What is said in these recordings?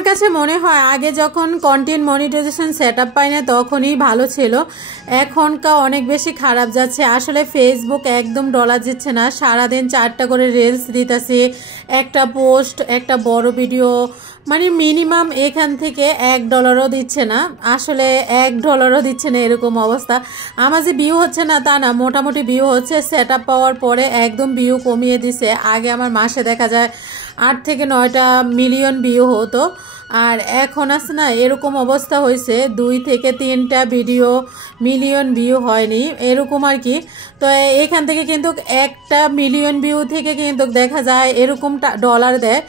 আমার কাছে মনে হয় আগে যখন কন্টেন্ট মনিটাইজেশন সেটআপ পাই না তখনই ভালো ছিল, এখনকার অনেক বেশি খারাপ যাচ্ছে। আসলে ফেসবুক একদম ডলার দিচ্ছে না, সারাদিন 4টা করে রিলস দিতেছি, একটা পোস্ট, একটা বড় ভিডিও, মানে মিনিমাম এখান থেকে $1 দিচ্ছে না, আসলে $1 দিচ্ছে না, এরকম অবস্থা। আমার যে ভিউ হচ্ছে না তা না, মোটামুটি ভিউ হচ্ছে। সেটআপ পাওয়ার পরে একদম ভিউ কমিয়ে দিছে। আগে আমার মাসে দেখা যায় 8 থেকে 9টা মিলিয়ন ভিউ হতো, আর এখন আছে না এরকম অবস্থা হয়েছে 2 থেকে 3টা ভিডিও মিলিয়ন ভিউ হয়নি, এরকম আর কি। তো এখান থেকে কিন্তু একটা মিলিয়ন ভিউ থেকে কিন্তু দেখা যায় এরকম ডলার দেয়,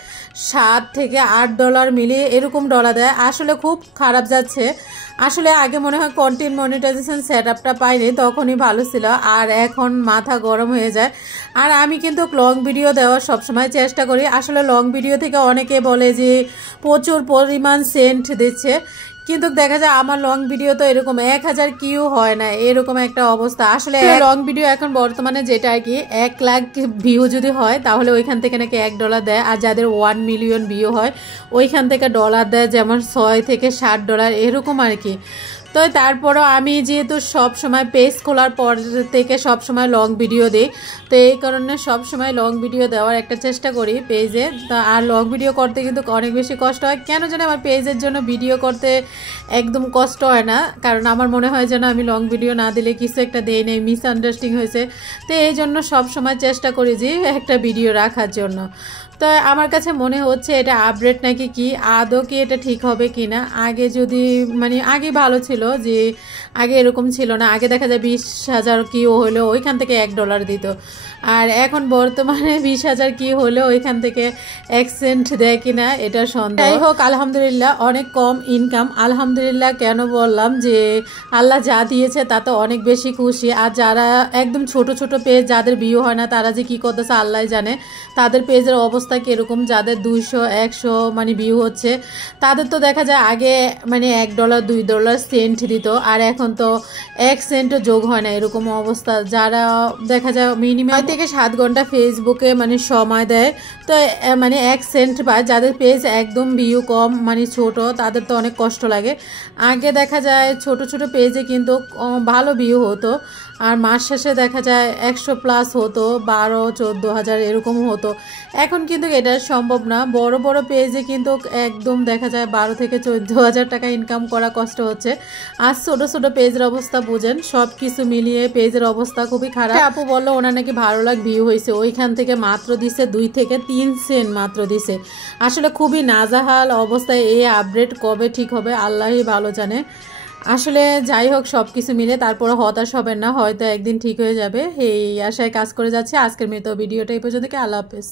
$7 থেকে $8 মিলিয়ে এরকম ডলার দেয়। আসলে খুব খারাপ যাচ্ছে। আসলে আগে মনে হয় কন্টেন্ট মনিটাইজেশন সেটআপটা পাইনি তখনই ভালো ছিল, আর এখন মাথা গরম হয়ে যায়। আর আমি কিন্তু লং ভিডিও দেওয়ার সবসময় চেষ্টা করি। আসলে লং ভিডিও থেকে অনেকে বলে যে প্রচুর পরিমাণ সেন্ট দিচ্ছে, কিন্তু দেখা যায় আমার লং ভিডিও তো এরকম 1000 কিউ হয় না, এরকম একটা অবস্থা। আসলে লং ভিডিও এখন বর্তমানে যেটা আর কি 1 লাখ ভিউ যদি হয় তাহলে ওইখান থেকে নাকি $1 দেয়, আর যাদের 1 মিলিয়ন ভিউ হয় ওইখান থেকে ডলার দেয়, যেমন $6 থেকে $7 এরকম আর কি। তো তারপরও আমি যেহেতু সব সময় পেজ খোলার পর থেকে সব সময় লং ভিডিও দিই, তো এই কারণে সব সময় লং ভিডিও দেওয়ার একটা চেষ্টা করি পেজে। তো আর লং ভিডিও করতে কিন্তু অনেক বেশি কষ্ট হয়, কেন জানি আমার পেজের জন্য ভিডিও করতে একদম কষ্ট হয় না, কারণ আমার মনে হয় যেন আমি লং ভিডিও না দিলে কিছু একটা দেই নেই, মিসআন্ডারস্ট্যান্ডিং হয়েছে। তো এই জন্য সব সময় চেষ্টা করি যে একটা ভিডিও রাখার জন্য। তো আমার কাছে মনে হচ্ছে এটা আপডেট নাকি কি, আদৌ কি এটা ঠিক হবে কি না। আগে যদি মানে আগে ভালো ছিল, যে আগে এরকম ছিল না, আগে দেখা যায় 20,000 কি হলেও ওইখান থেকে $1 দিত, আর এখন বর্তমানে 20,000 কি হলেও ওইখান থেকে 1 সেন্ট দেয় কিনা এটা সন্দেহ। যাই হোক, আলহামদুলিল্লাহ অনেক কম ইনকাম। আলহামদুলিল্লাহ কেন বললাম, যে আল্লাহ যা দিয়েছে তাতে অনেক বেশি খুশি। আর যারা একদম ছোট ছোট পেজ, যাদের ভিউ হয় না, তারা যে কি করতেছে আল্লাহ জানে, তাদের পেজের অবস্থা কিরকম। যাদের 200 100 মানে ভিউ হচ্ছে, তাদের তো দেখা যায় আগে মানে $1 $2 সেন্ট দিত, আর এখন তো 1 সেন্টও যোগ হয় না, এরকম অবস্থা। যারা দেখা যায় মিনিমাম 6 থেকে 7 ঘন্টা ফেসবুকে মানে সময় দেয়, তো মানে 1 সেন্ট পায়। যাদের পেজ একদম ভিউ কম মানে ছোট, তাদের তো অনেক কষ্ট লাগে। আগে দেখা যায় ছোট ছোট পেজে কিন্তু ভালো ভিউ হতো, আর মাস শেষে দেখা যায় 100+ হতো, 12-14 হাজার এরকম হতো। এখন কিন্তু এটা সম্ভব না। বড় বড় পেজে কিন্তু একদম দেখা যায় 12 থেকে 14 হাজার টাকা ইনকাম করা কষ্ট হচ্ছে। আর ছোট ছোট পেজের অবস্থা বুঝেন, সব কিছু মিলিয়ে পেজের অবস্থা খুবই খারাপ। আপু বললো ওনার নাকি 12 লাখ ভিউ হয়েছে, ওইখান থেকে মাত্র দিছে 2 থেকে 3 সেন্ট মাত্র দিছে। আসলে খুবই নাজাহাল অবস্থায়। এই আপডেট কবে ঠিক হবে আল্লাহই ভালো জানে। আসলে যাই হোক, সব কিছু মিলে তারপরে হতাশ হবেন না, হয়তো একদিন ঠিক হয়ে যাবে, এই আশায় কাজ করে যাচ্ছে। আজকের মতো ভিডিওটা এই পর্যন্ত। আল্লাহ হাফেজ।